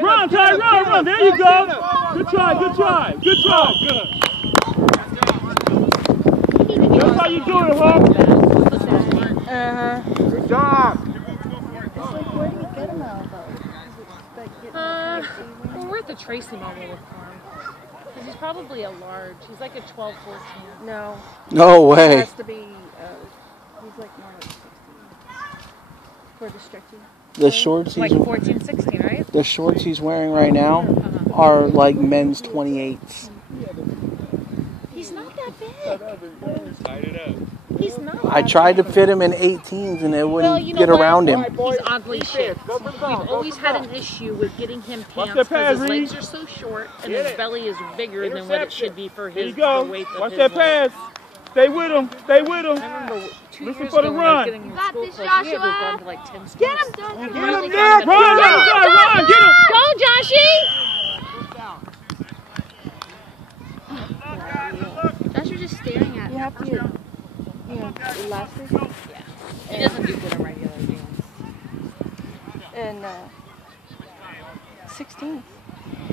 Run, Ty, run. There you go. Good try. Good. That's how you do it, Hawk. Good job. It's like, where do you get them out, though? Well, we're at the Tracy Mobile Farm. Because he's probably a large. He's like a 12, 14. No. No It way. has to be, he's like more like 16. For the stretchy. The shorts Like he's 14, 16, right? the shorts he's wearing right now are like men's 28s. He's not that big. He's not. I tried to fit him in 18s and it wouldn't you know get what? around him. He's oddly shaped. We've always had an issue with getting him pants that because pass, his legs Reed. are so short and his belly is bigger than what it should be for Here you his go. the weight of Watch his that legs. pass. Stay with him. I remember 2 Listen years for the ago when I run. was getting in Got school this, clothes, we had to have Joshua. gone to like 10 schools. Get him, Get Joshua. him, Finally Nick. got him Run. to- Get him. Go, Joshy! Joshua's just staring at You me. have to get, elastic He doesn't do good in regular jeans. and 16.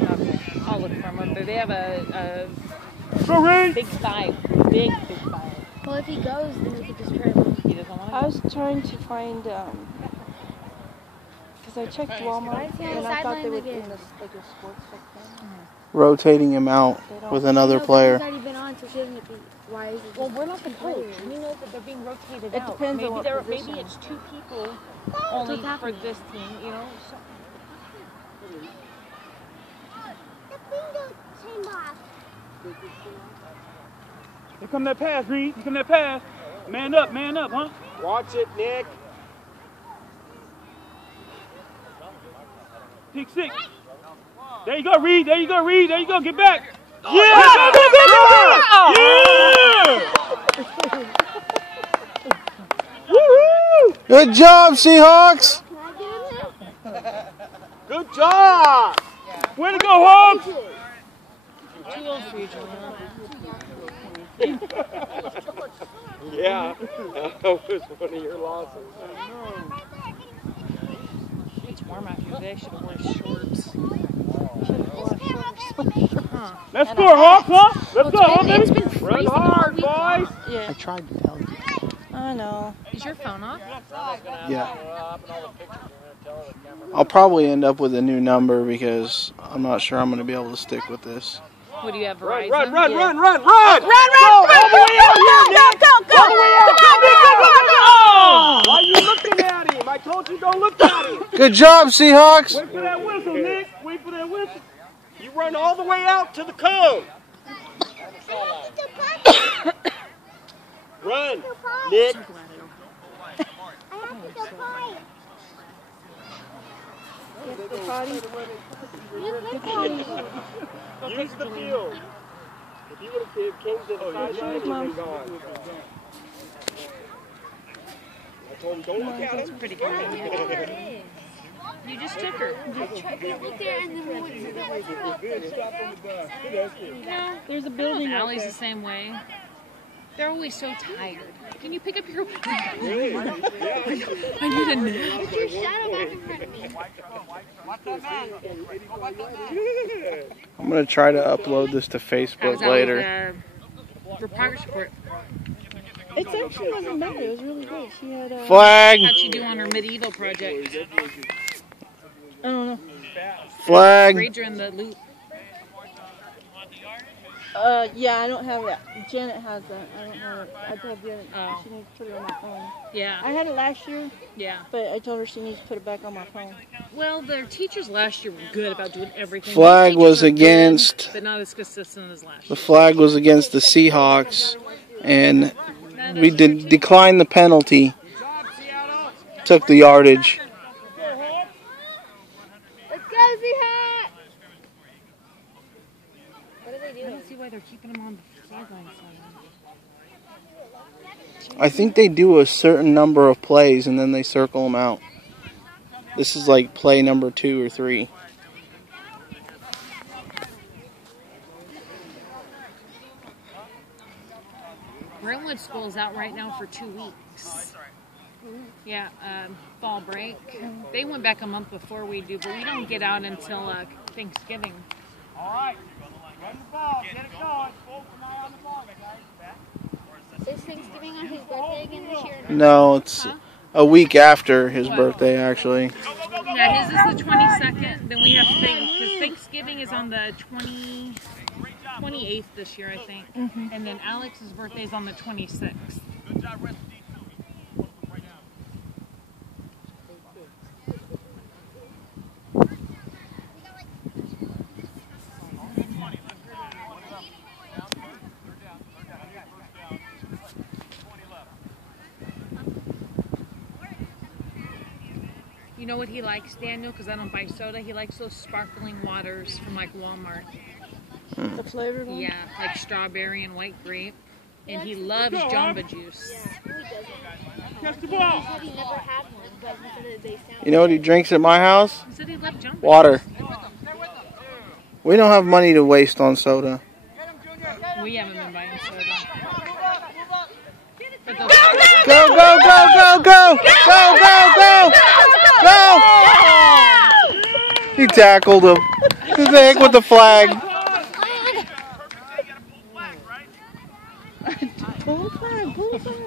Okay, I'll look for him. They have a Go, Reed. big thigh. Big thigh. Well, if he goes, then we could just try him. He doesn't want I was trying to find, because I checked Walmart he on and the I thought they sideline would again? in this, like a sports section. Rotating him out with another No, but player. He's already been on, so she doesn't get the. Why is it? Well, just we're not the coach. players? We know that they're being rotated It out. depends maybe on what maybe position. it's 2 people only what's for happening. this team, you know? So, Here come that pass, Reed. Here come that pass. Man up, huh? Watch it, Nick. Pick 6. There you go, Reed. There you go. Get back. Yeah! Yeah! Woo-hoo! Good job, Seahawks! Good job. Way to go, Hogs! too old for you, Juliana. Yeah, that was one of your losses. It's warm out here today. I should have worn shorts. Let's score, Hogs, huh? Let's go, huh, It's baby? been Run freezing all hard, week boys. long. I Yeah, tried to tell you. I know. Is your phone off? Yeah. I'll probably end up with a new number because I'm not sure I'm going to be able to stick with this. What do you have, Run, Verizon? run, run, Yeah. run, run, run! Run! All the way out here, Nick! All the way out! Why are you looking at him? I told you don't look at him. Good job, Seahawks! Wait for that whistle, Nick. Wait for that whistle. You run all the way out to the cone. Run, Nick. Get the potty. Use the field. If you would have came to the sideline, he would have gone. I told him don't look at him. Pretty convenient. You just took her. Look there and then we went to the There's a building right Allie's there. the same way. They're always so tired. Can you pick up your... I need a nap. Put your shadow back in front of me. I'm going to try to upload this to I was Facebook out later. with, for progress report. It actually wasn't bad. It was really good. She had Flag! How'd she do on her medieval project? I don't know. Flag! Grades are in the loop. Yeah, I don't have that. Janet has that. I don't have it. I told Janet Oh. she needs to put it on my phone. Yeah, I had it last year, yeah. but I told her she needs to put it back on my phone. Well, their teachers last year were good about doing everything. Flag These teachers was are good, against- but not as consistent as last The year. flag was against the Seahawks, and we did decline the penalty. Took the yardage. Let's go, Seahawks! What are they I doing? don't see why they're keeping them on the sideline. I think they do a certain number of plays and then they circle them out. This is like play number 2 or 3. Brentwood School is out right now for 2 weeks. Yeah, fall break. They went back a month before we do, but we don't get out until Thanksgiving. All right. Run the ball. Get it going. Focus an eye on the ball, guys. Is Thanksgiving on his birthday again this year? No, it's a week after his birthday, actually. Yeah, his is the 22nd. Then we have Thanksgiving is on the 28th this year, I think. And then Alex's birthday is on the 26th. Good job, rest. You know what he likes, Daniel? Because I don't buy soda. He likes those sparkling waters from like Walmart. The flavored one? Yeah, like strawberry and white grape. And he loves Jamba Juice. Catch the He ball. said he never had one, but he said that they sound. You know what he drinks at my house? He said he loved Jamba Water. We don't have money to waste on soda. Juice. We haven't been buying soda. But those Go, go, go, go, go! Go, go, go! Go! He tackled him. Who the heck with the flag? Pull the flag, pull the flag.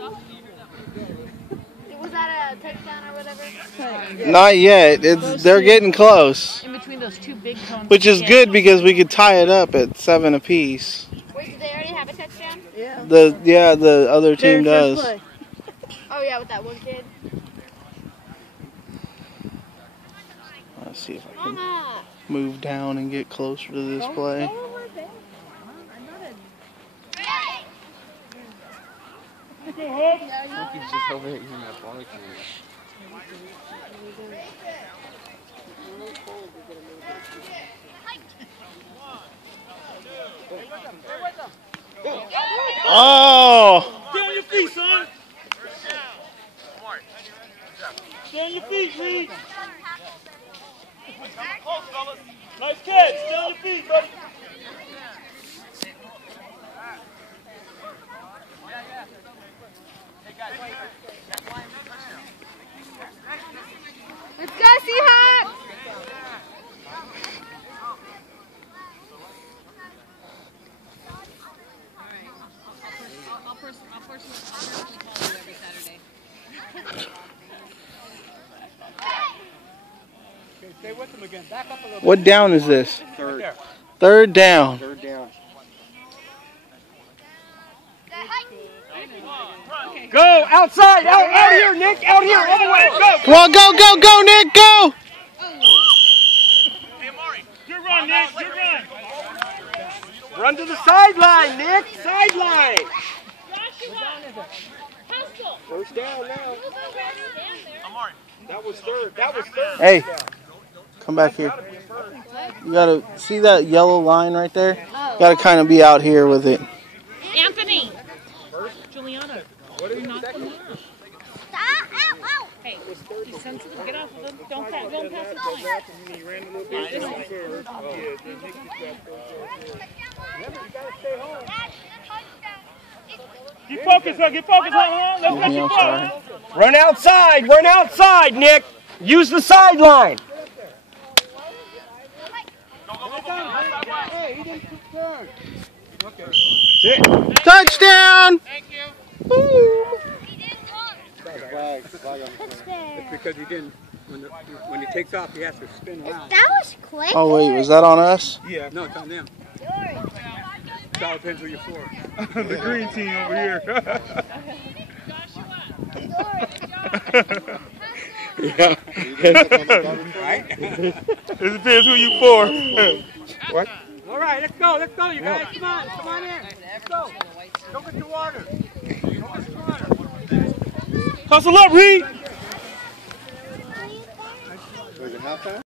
Was that a touchdown or whatever? Not yet. They're getting close. in between those two big cones. Which is good because we could tie it up at 7 apiece. Wait, did they already have a touchdown? Yeah. The other team Very first does. play. Oh yeah, with that one kid. Let's see if I can Mama. move down and get closer to this play. He's just over here eating that barbecue. Oh! Stay on your feet, son. Stay on your feet, Reed. Nice catch. Stay on your feet, buddy. Let's go, Seahawks! I'll personally call you every Saturday. Okay, stay with them again. Back up a little bit. What down is this? Third. Third down. Third down. Go outside, out here, Nick, out here, all the way, go. Come on, go, go, go, Nick, go! Good run, Nick, good run. Run to the sideline, Nick. Sideline. First down now. That was third. That was third. Hey, come back here. You gotta see that yellow line right there? You gotta kind of be out here with it. Anthony! Juliana. What are you second? Hey, he's sensitive. Get off of him. Don't pass the line. Get focused, huh? Get focused, huh? Let's let you I'm go. sorry. Run outside, Nick. Use the sideline. Touchdown! It's because he didn't. When he takes off, he has to spin around. That was quick. Oh wait, was that on us? Yeah. No, it's on them. It all depends who you're for. The green team over here. Yeah. Right? It depends who you for. What? All right, let's go, you guys. Come on in. Let's go. Go get the water. Go get the water. Hustle up, Reed.